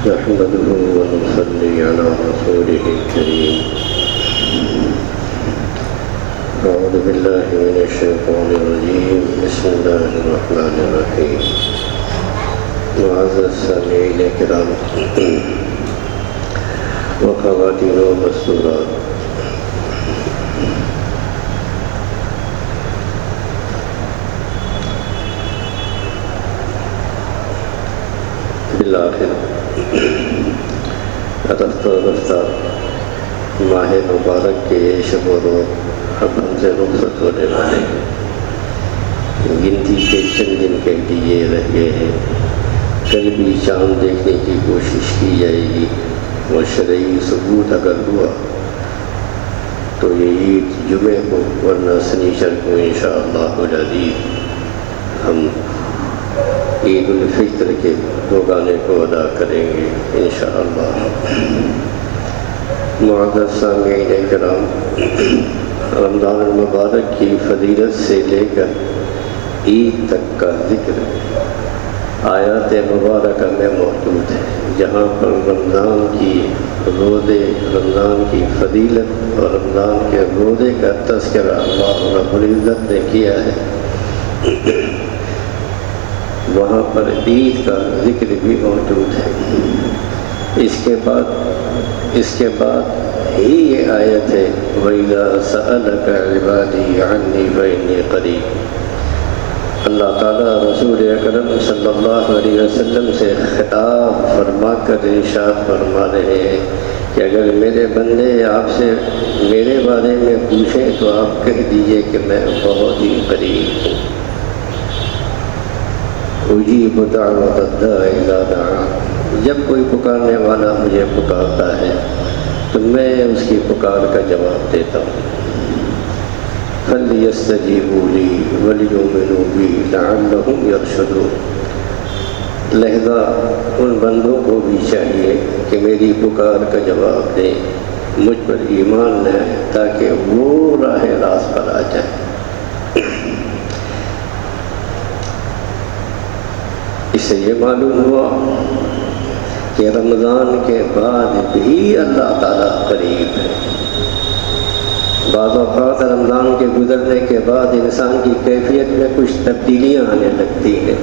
نحمده ونصلي على رسوله الكريم. أعوذ بالله من الشيطان الرجيم. بسم الله الرحمن الرحيم. معزز السامعين الكرام وخواتيم المستورات، بالآخر رفتہ رفتہ ماہ مبارک کے شب و روز اب ہم سے رخصت ہونے والے ہیں. گنتی کے چند دن کہہ دیے رہ گئے ہیں. کل بھی چاند دیکھنے کی کوشش کی جائے گی، اور شرعی ثبوت اگر ہوا تو یہ عید جمعے کو، ورنہ سنیچر کو انشاءاللہ العزیز ہم عید الفطر کے دو گانے کو ادا کریں گے انشاءاللہ. معزز سامعین کرام، رمضان المبارک کی فضیلت سے لے کر عید تک کا ذکر آیات مبارکہ میں موجود ہے، جہاں پر رمضان کی روزے، رمضان کی فضیلت اور رمضان کے روزے کا تذکرہ اللہ رب العزت نے کیا ہے، وہاں پر عید کا ذکر بھی موجود ہے. اس کے بعد ہی یہ آیت ہے وَإِذَا سَأَلَكَ عِبَادِي عَنِّي فَإِنِّي قَرِيبٌ. اللہ تعالیٰ رسول اکرم صلی اللہ علیہ وسلم سے خطاب فرما کر ارشاد فرما رہے ہیں کہ اگر میرے بندے آپ سے میرے بارے میں پوچھیں تو آپ کہہ دیجئے کہ میں بہت ہی قریب ہوں. اجیب دعوت الداع اذا دعان. جب کوئی پکارنے والا مجھے پکارتا ہے تو میں اس کی پکار کا جواب دیتا ہوں. فَلْيَسْتَجِيبُوا لِي وَلْيُؤْمِنُوا بِي لَعَلَّهُمْ يَرْشُدُونَ. لہذا ان بندوں کو بھی چاہیے کہ میری پکار کا جواب دیں، مجھ پر ایمان لائیں تاکہ وہ راہ راست پر آ جائیں. اس سے یہ معلوم ہوا کہ رمضان کے بعد بھی اللہ تعالیٰ قریب ہے. بعض اوقات رمضان کے گزرنے کے بعد انسان کی کیفیت میں کچھ تبدیلیاں آنے لگتی ہیں.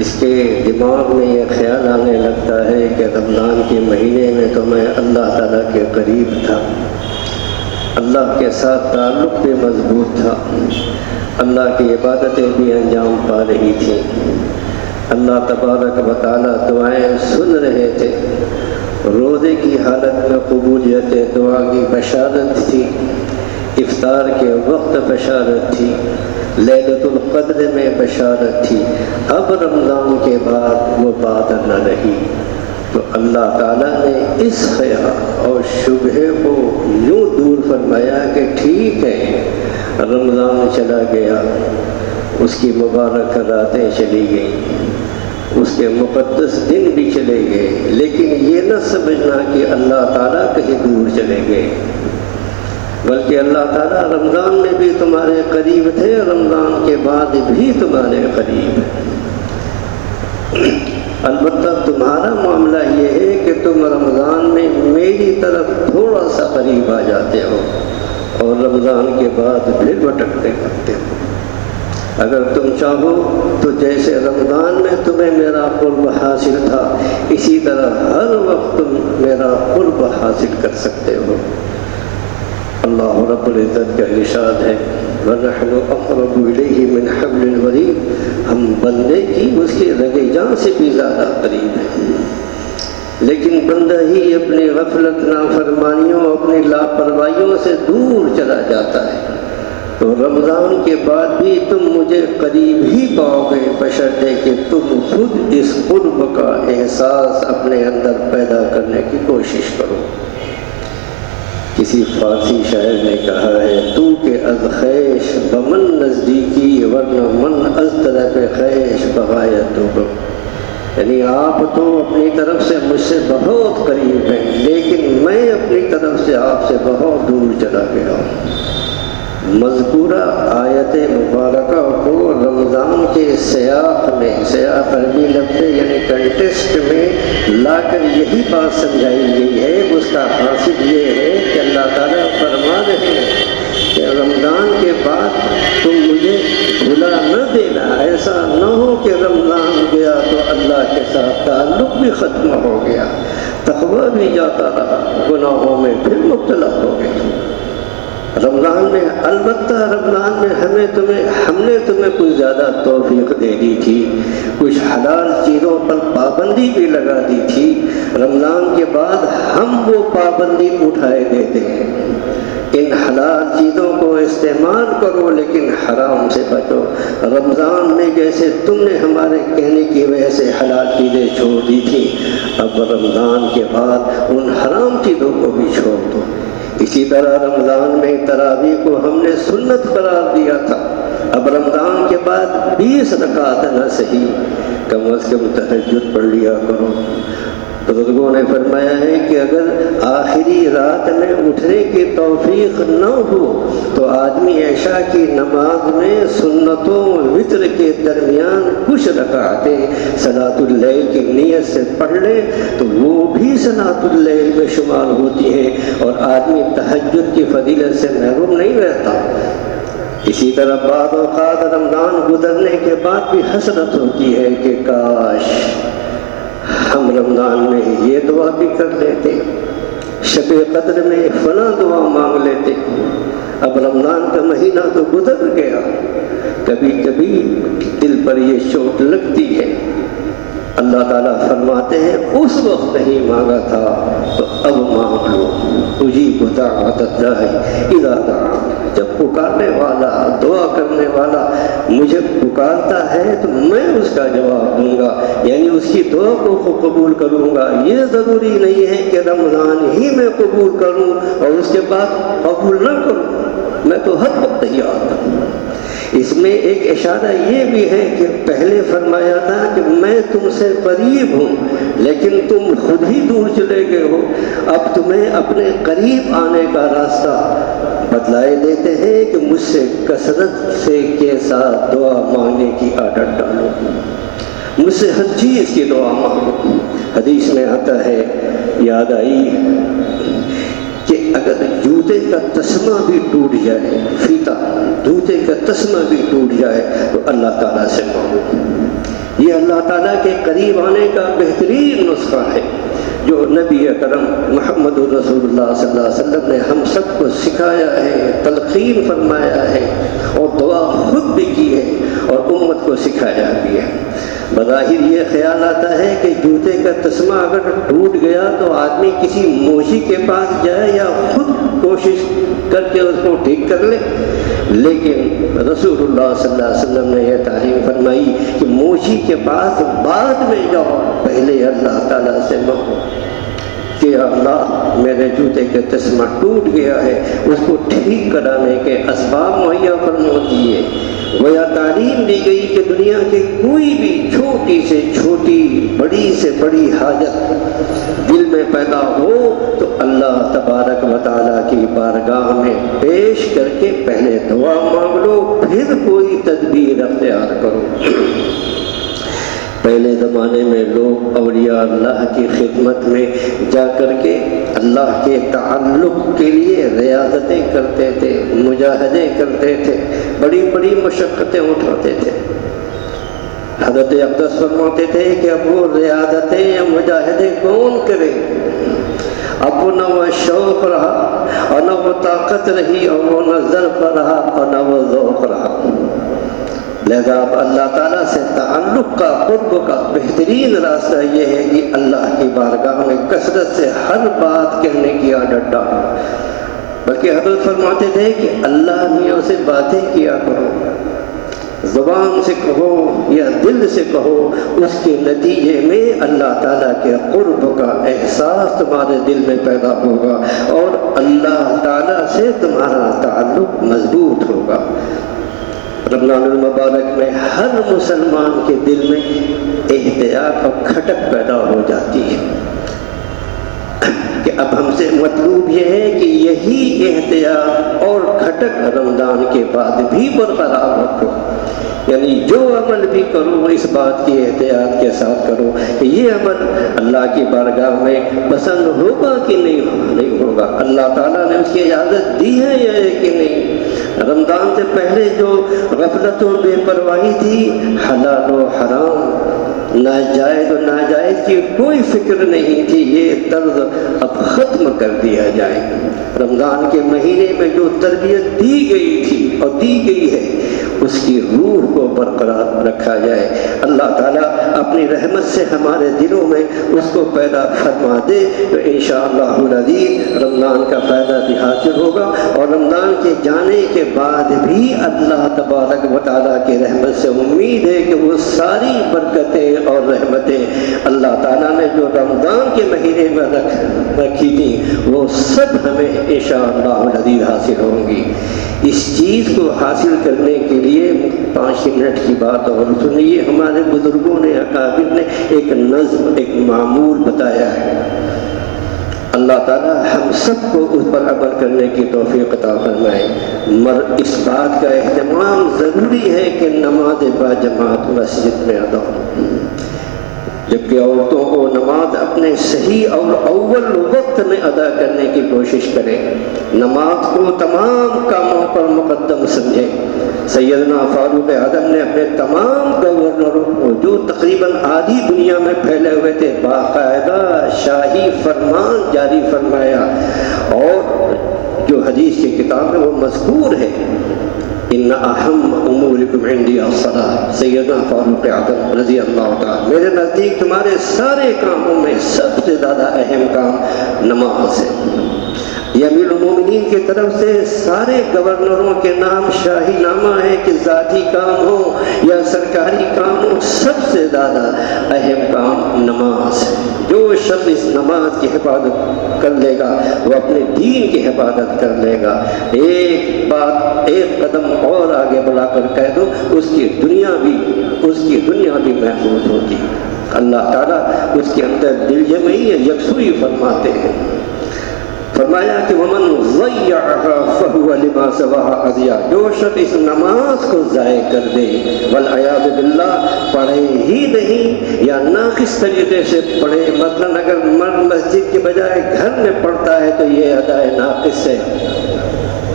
اس کے دماغ میں یہ خیال آنے لگتا ہے کہ رمضان کے مہینے میں تو میں اللہ تعالیٰ کے قریب تھا، اللہ کے ساتھ تعلق بھی مضبوط تھا، اللہ کی عبادتیں بھی انجام پا رہی تھیں، اللہ تبارک و تعالیٰ دعائیں سن رہے تھے، روزے کی حالت میں قبولیت دعا کی بشارت تھی، افطار کے وقت بشارت تھی، لیلۃ القدر میں بشارت تھی. اب رمضان کے بعد وہ بات نہ رہی تو اللہ تعالیٰ نے اس خیال اور شبہے کو یوں دور فرمایا کہ ٹھیک ہے رمضان چلا گیا، اس کی مبارک راتیں چلی گئیں، اس کے مقدس دن بھی چلے گئے، لیکن یہ نہ سمجھنا کہ اللہ تعالیٰ کہیں دور چلے گئے، بلکہ اللہ تعالیٰ رمضان میں بھی تمہارے قریب تھے، رمضان کے بعد بھی تمہارے قریب ہے. البتہ تمہارا معاملہ یہ ہے کہ تم رمضان میں میری طرف تھوڑا سا قریب آ جاتے ہو اور رمضان کے بعد پھر بھٹکتے کرتے ہو. اگر تم چاہو تو جیسے رمضان میں تمہیں میرا قرب حاصل تھا، اسی طرح ہر وقت تم میرا قرب حاصل کر سکتے ہو. اللہ رب العزت کا ارشاد ہے وَنَحْنُ أَقْرَبُ إِلَيْهِ مِنْ حَبْلِ الْوَرِيدِ. ہم بندے کی اس کے رگِ جان سے بھی زیادہ قریب ہیں، لیکن بندہ ہی اپنی غفلت، نافرمانیوں، اپنی لاپرواہیوں سے دور چلا جاتا ہے. تو رمضان کے بعد بھی تم مجھے قریب ہی پاؤ گے، بشرطے کہ تم خود اس قرب کا احساس اپنے اندر پیدا کرنے کی کوشش کرو. کسی فارسی شاعر نے کہا ہے تو کہ از خیش بمن نزدیکی ورنہ من از طرف خیش بغایت دو. یعنی آپ تو اپنی طرف سے مجھ سے بہت قریب ہیں، لیکن میں اپنی طرف سے آپ سے بہت دور چلا گیا ہوں. مذکورہ آیت مبارکہ کو رمضان کے سیاق میں، سیاق عربی لفظ یعنی کنٹیکسٹ میں لا کر یہی بات سمجھائی گئی ہے۔ اس کا حاصل یہ ہے کہ اللہ تعالیٰ فرما رہے ہیں کہ رمضان کے بعد تم مجھے بھلا نہ دینا، ایسا نہ ہو کہ رمضان گیا تو اللہ کے ساتھ تعلق بھی ختم ہو گیا، تقویٰ بھی جاتا رہا، گناہوں میں پھر مبتلا ہو گئے۔ رمضان میں البتہ رمضان میں ہم نے تمہیں کچھ زیادہ توفیق دے دی تھی، کچھ حلال چیزوں پر پابندی بھی لگا دی تھی۔ رمضان کے بعد ہم وہ پابندی اٹھائے دیتے ہیں، ان حلال چیزوں کو استعمال کرو لیکن حرام سے بچو۔ رمضان میں جیسے تم نے ہمارے کہنے کی وجہ سے حلال چیزیں چھوڑ دی تھی، اب رمضان کے بعد ان حرام چیزوں کو بھی چھوڑ دو۔ اسی طرح رمضان میں تراویح کو ہم نے سنت قرار دیا تھا، اب رمضان کے بعد 20 رکعت نہ صحیح کم از کم تہجد پڑھ لیا کرو۔ بزرگوں نے فرمایا ہے کہ اگر آخری رات میں اٹھنے کی توفیق نہ ہو تو آدمی عشاء کی نماز میں سنتوں وتر کے درمیان کچھ رکعتیں صلاۃ اللیل کی نیت سے پڑھ لے تو وہ بھی صلاۃ اللیل میں شمار ہوتی ہیں اور آدمی تہجد کی فضیلت سے محروم نہیں رہتا۔ اسی طرح بعض اوقات رمضان گزرنے کے بعد بھی حسرت ہوتی ہے کہ کاش ہم رمضان میں یہ دعا بھی کر لیتے، شب قدر میں فلاں دعا مانگ لیتے۔ اب رمضان کا مہینہ تو گزر گیا، کبھی کبھی دل پر یہ چوٹ لگتی ہے۔ اللہ تعالیٰ فرماتے ہیں اس وقت نہیں مانگا تھا تو اب مانگ لو، اجیب دعوت الداعی اذا دعان۔ جب پکارنے والا، دعا کرنے والا مجھے پکارتا ہے تو میں اس کا جواب دوں گا، یعنی اس کی دعا کو قبول کروں گا۔ یہ ضروری نہیں ہے کہ رمضان ہی میں قبول کروں اور اس کے بعد قبول نہ کروں، میں تو ہر وقت تیار ہوں۔ اس میں ایک اشارہ یہ بھی ہے کہ پہلے فرمایا تھا کہ میں تم سے قریب ہوں لیکن تم خود ہی دور چلے گئے ہو، اب تمہیں اپنے قریب آنے کا راستہ بتلائے دیتے ہیں کہ مجھ سے کثرت سے کے ساتھ دعا مانگنے کی عادت ڈالو، مجھ سے ہر چیز کی دعا مانگو۔ حدیث میں آتا ہے، یاد آئی کہ اگر جوتے کا تسمہ بھی ٹوٹ جائے، فیتا جوتے کا تسمہ بھی ٹوٹ جائے تو اللہ تعالیٰ سے مانگو۔ یہ اللہ تعالیٰ کے قریب آنے کا بہترین نسخہ ہے جو نبی اکرم محمد رسول اللہ صلی اللہ علیہ وسلم نے ہم سب کو سکھایا ہے، تلقین فرمایا ہے اور دعا خود بھی کی ہے اور امت کو سکھایا بھی ہے۔ بظاہر یہ خیال آتا ہے کہ جوتے کا تسمہ اگر ٹوٹ گیا تو آدمی کسی موچی کے پاس جائے یا خود کوشش کر کے اس کو ٹھیک کر لے، لیکن رسول اللہ صلی اللہ علیہ وسلم نے یہ تعلیم فرمائی کہ موچی کے پاس بعد میں جاؤ، پہلے اللہ تعالیٰ سے مانگو کہ اللہ میرے جوتے کا تسمہ ٹوٹ گیا ہے، اس کو ٹھیک کرانے کے اسباب مہیا فرما دیے۔ گویا تعلیم دی گئی کہ دنیا کی کوئی بھی چھوٹی سے چھوٹی، بڑی سے بڑی حاجت دل میں پیدا ہو تو اللہ تبارک و تعالیٰ کی بارگاہ میں پیش کر کے پہلے دعا مانگ لو، پھر کوئی تدبیر اختیار کرو۔ پہلے زمانے میں لوگ اولیاء اللہ کی خدمت میں جا کر کے اللہ کے تعلق کے لیے ریاضتیں کرتے تھے، مجاہدے کرتے تھے، بڑی بڑی مشقتیں اٹھاتے تھے۔ حضرت اقدس فرماتے تھے کہ اب وہ ریاضتیں یا مجاہدے کون کرے؟ اب وہ نہ وہ شوق رہا اور نہ وہ طاقت رہی اور وہ نہ ظرف رہا اور نہ وہ ذوق رہا۔ لہذا اب اللہ تعالیٰ سے تعلق کا، قرب کا بہترین راستہ یہ ہے کہ اللہ کی بارگاہ میں کثرت سے ہر بات کہنے کی عادت ڈالو۔ بلکہ حضرت فرماتے تھے کہ اللہ میاں سے باتیں کیا کرو، زبان سے کہو یا دل سے کہو، اس کے نتیجے میں اللہ تعالیٰ کے قرب کا احساس تمہارے دل میں پیدا ہوگا اور اللہ تعالیٰ سے تمہارا تعلق مضبوط ہوگا۔ رمضان المبارک میں ہر مسلمان کے دل میں احتیاط اور کھٹک پیدا ہو جاتی ہے کہ اب ہم سے مطلوب یہ ہے کہ یہی احتیاط اور کھٹک ٹھٹک رمضان کے بعد بھی برقرار رکھو، یعنی جو عمل بھی کرو اس بات کی احتیاط کے ساتھ کرو کہ یہ عمل اللہ کی بارگاہ میں پسند ہوگا کہ نہیں ہوگا، اللہ تعالیٰ نے اس کی اجازت دی ہے یا کہ نہیں۔ رمضان سے پہلے جو غفلت و بے پرواہی تھی، حلال و حرام، ناجائز و ناجائز کی کوئی فکر نہیں تھی، یہ طرز اب ختم کر دیا جائے۔ رمضان کے مہینے میں جو تربیت دی گئی تھی اور دی گئی ہے اس کی روح کو برقرار رکھا جائے۔ اللہ تعالیٰ اپنی رحمت سے ہمارے دلوں میں اس کو پیدا فرما دے تو انشاءاللہ العزیز رمضان کا فائدہ بھی حاصل ہوگا، اور رمضان کے جانے کے بعد بھی اللہ تبارک و تعالیٰ کی رحمت سے امید ہے کہ وہ ساری برکتیں اور رحمتیں اللہ تعالیٰ نے جو رمضان کے مہینے میں رکھی تھیں وہ سب ہمیں انشاءاللہ العزیز حاصل ہوں گی۔ اس چیز کو حاصل کرنے کے لیے 5 منٹ کی بات اور سنیے، ہمارے بزرگوں نے اکابر نے ایک نظم، ایک معمول بتایا ہے۔ اللہ تعالیٰ ہم سب کو اس پر عمل کرنے کی توفیق عطا فرمائے۔ اس بات کا اہتمام ضروری ہے کہ نماز با جماعت مسجد میں ادا ہو، جبکہ عورتوں کو نماز اپنے صحیح اور اول وقت میں ادا کرنے کی کوشش کریں، نماز کو تمام کاموں پر مقدم سمجھیں۔ سیدنا فاروق اعظم نے اپنے تمام گورنروں کو جو تقریباً آدھی دنیا میں پھیلے ہوئے تھے باقاعدہ شاہی فرمان جاری فرمایا، اور جو حدیث کی کتاب میں وہ مذکور ہے، ان اہم امورکم عندی الصلاۃ، سیدنا فاروق اعظم رضی اللہ تعالیٰ، میرے نزدیک تمہارے سارے کاموں میں سب سے زیادہ اہم کام نماز ہے۔ یہ امیر المومنین کی طرف سے سارے گورنروں کے نام شاہی نامہ ہے کہ ذاتی کام ہو یا سرکاری کام ہو، سب سے زیادہ اہم کام نماز ہے۔ جو شخص اس نماز کی حفاظت کر لے گا وہ اپنے دین کی حفاظت کر لے گا۔ ایک بات، ایک قدم اور آگے بڑھا کر کہہ دو، اس کی دنیا بھی محفوظ ہوگی۔ اللہ تعالیٰ اس کے اندر دل جمعی یکسوئی فرماتے ہیں۔ فرمایا کہ ومن ضیعها فهو لما سواها اضیع، جو شخص اس نماز کو ضائع کر دے والعیاذ باللہ پڑھے ہی نہیں یا ناقص طریقے سے پڑھے، مثلا اگر مرد مسجد کے بجائے گھر میں پڑھتا ہے تو یہ ادائے ناقص ہے،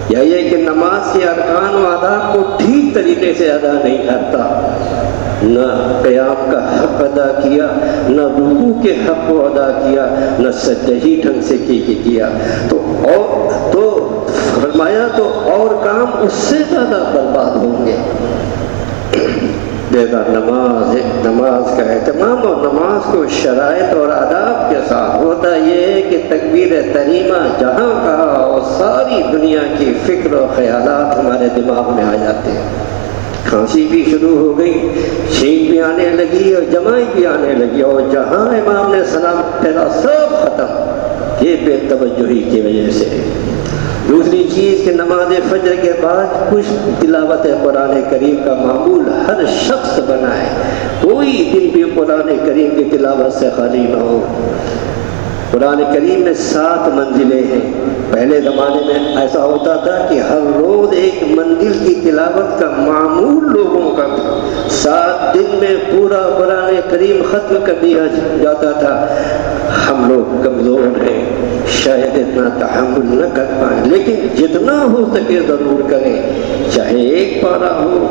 یا یہ کہ نماز کے ارکان و آداب کو ٹھیک طریقے سے ادا نہیں کرتا، نہ قیام کا حق ادا کیا، نہ رکوع کے حق کو ادا کیا، نہ سجدہ ڈھنگ سے کیا، تو فرمایا تو اور کام اس سے زیادہ برباد ہوں گے۔ لہذا نماز کا اہتمام، اور نماز کو شرائط اور آداب کے ساتھ ہوتا یہ ہے کہ تکبیر تحریمہ جہاں کہا اور ساری دنیا کی فکر و خیالات ہمارے دماغ میں آ جاتے ہیں۔ کھانسی بھی شروع ہو گئی، چھینک بھی آنے لگی اور جمائی بھی آنے لگی، اور جہاں امام نے سلام پھیرا سب ختم، یہ بے توجہی کی وجہ سے۔ دوسری چیز کہ نماز فجر کے بعد کچھ تلاوت قرآن کریم کا معمول ہر شخص بنائے، کوئی دن بھی قرآن کریم کی تلاوت سے خالی نہ ہو۔ قرآن کریم میں 7 منزلیں ہیں۔ پہلے زمانے میں ایسا ہوتا تھا کہ ہر روز ایک منزل کی تلاوت کا معمول لوگوں کا تھا، 7 دن میں پورا قرآن کریم ختم کر دیا جاتا تھا۔ ہم لوگ کمزور ہیں، شاید اتنا تحمل نہ کر پائیں، لیکن جتنا ہو سکے ضرور کریں، چاہے 1 پارہ ہو،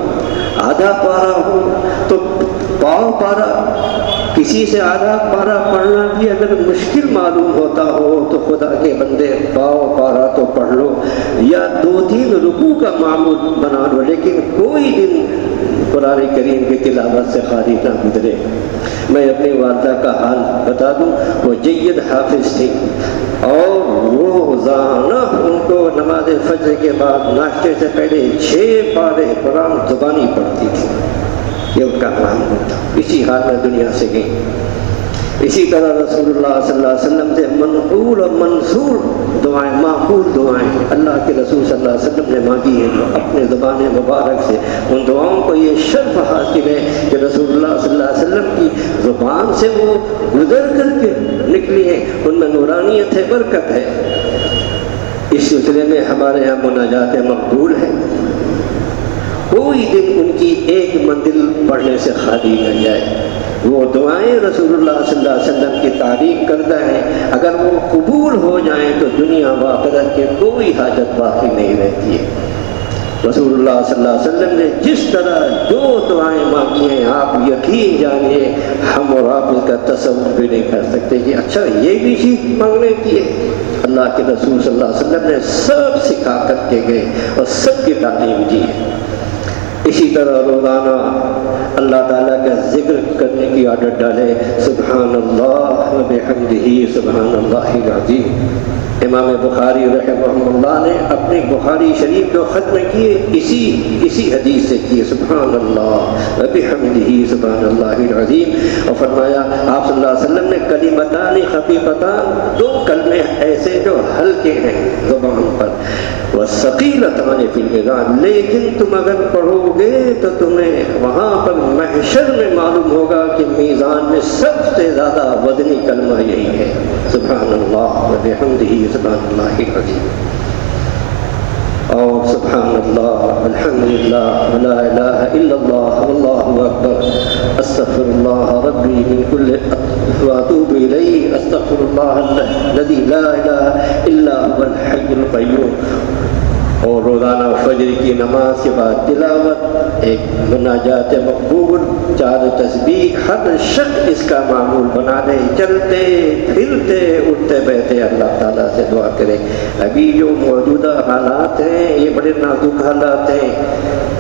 آدھا پارہ ہو تو پاؤ پارہ، کسی سے آدھا پارہ پڑھنا بھی اگر مشکل معلوم ہوتا ہو تو خدا کے بندے پاؤ پارہ تو پڑھ لو، یا 2-3 رکوع کا معمول بنا لو، لیکن کوئی دن قرآن کریم کی تلاوت سے خالی نہ گزرے۔ میں اپنی والدہ کا حال بتا دوں، وہ جید حافظ تھی، اور روزانہ ان کو نماز فجر کے بعد ناشتے سے پہلے 6 پارے قرآن زبانی پڑھتی تھی، یہ ان کا معمول تھا۔ اسی حال میں دنیا سے گئی۔ اسی طرح رسول اللہ صلی اللہ علیہ وسلم سے منقول اور منصور دعائیں، معقول دعائیں اللہ کے رسول صلی اللہ علیہ وسلم نے مانگی ہیں، جو اپنے زبان مبارک سے ان دعاؤں کو یہ شرف حاصل ہے کہ رسول اللہ صلی اللہ علیہ وسلم کی زبان سے وہ گزر کر کے نکلی ہیں، ان میں نورانیت ہے، برکت ہے۔ اس سلسلے میں ہمارے یہاں مناجات مقبول ہیں، کوئی دن ان کی ایک منزل پڑھنے سے خالی نہ جائے۔ وہ دعائیں رسول اللہ صلی اللہ علیہ وسلم کی تعریف کرتا ہے، اگر وہ قبول ہو جائیں تو دنیا و آخرت کے کوئی حاجت باقی نہیں رہتی ہے۔ رسول اللہ صلی اللہ علیہ وسلم نے جس طرح جو دعائیں مانگی ہیں، آپ یقین جانیے ہم اور آپ اس کا تصور بھی نہیں کر سکتے کہ اچھا یہ بھی چیز مانگنے کی ہے۔ اللہ کے رسول صلی اللہ علیہ وسلم نے سب سکھا کر کے گئے اور سب کی تعلیم دی ہے۔ اسی طرح روزانہ اللہ تعالیٰ کا ذکر کرنے کی عادت ڈالے، سبحان اللہ و بحمدہ سبحان اللہ العظیم۔ امام بخاری رحمہ اللہ نے اپنی بخاری شریف جو ختم کیے اسی حدیث سے کیے، سبحان اللہ و بحمدہ سبحان اللہ العظیم، اور فرمایا آپ صلی اللہ علیہ وسلم نے کلمتان خفیفتان، دو کلمے ایسے جو ہلکے ہیں زبان پر، وثقیلتان فی المیزان، لیکن تم اگر پڑھو گے تو تمہیں وہاں پر محشر میں معلوم ہوگا کہ میزان میں سب سے زیادہ وزنی کلمہ یہی ہے، سبحان اللہ و بحمدہ سبحان اللہ العظیم، اور سبحان اللہ الحمدللہ ولا الہ الا اللہ واللہ اکبر، استغفر اللہ ربی من کل واتوب الیہ، استغفر اللہ الذی لا الہ الا هو الحی القیوم۔ اور روزانہ فجر کی نماز کے بعد تلاوت، ایک مناجات مقبول، 4 تسبیح، ہر شخص اس کا معمول بنا دے، چلتے پھرتے اٹھتے بیٹھتے اللہ تعالیٰ سے دعا کرے۔ ابھی جو موجودہ حالات ہیں یہ بڑے نازک حالات ہیں،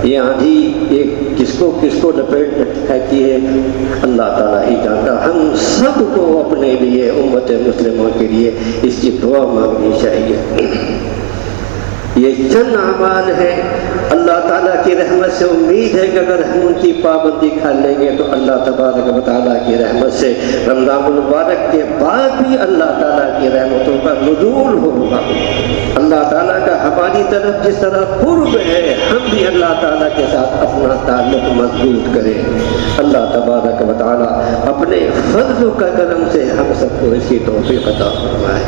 یہ آندھی یہ کس کو لپیٹ ہے اللہ تعالیٰ ہی جانتا۔ ہم سب کو اپنے لیے، امت مسلموں کے لیے اس کی دعا مانگنی چاہیے۔ یہ چند اعمال ہیں، اللہ تعالیٰ کی رحمت سے امید ہے کہ اگر ہم ان کی پابندی کر لیں گے تو اللہ تبارک و تعالیٰ کی رحمت سے رمضان المبارک کے بعد بھی اللہ تعالیٰ کی رحمتوں کا نزول ہوگا۔ اللہ تعالیٰ کا ہماری طرف جس طرح قرب ہے، ہم بھی اللہ تعالیٰ کے ساتھ اپنا تعلق مضبوط کریں۔ اللہ تبارک و تعالیٰ اپنے فضل و کرم سے ہم سب کو اس کی توفیق عطا فرمائے۔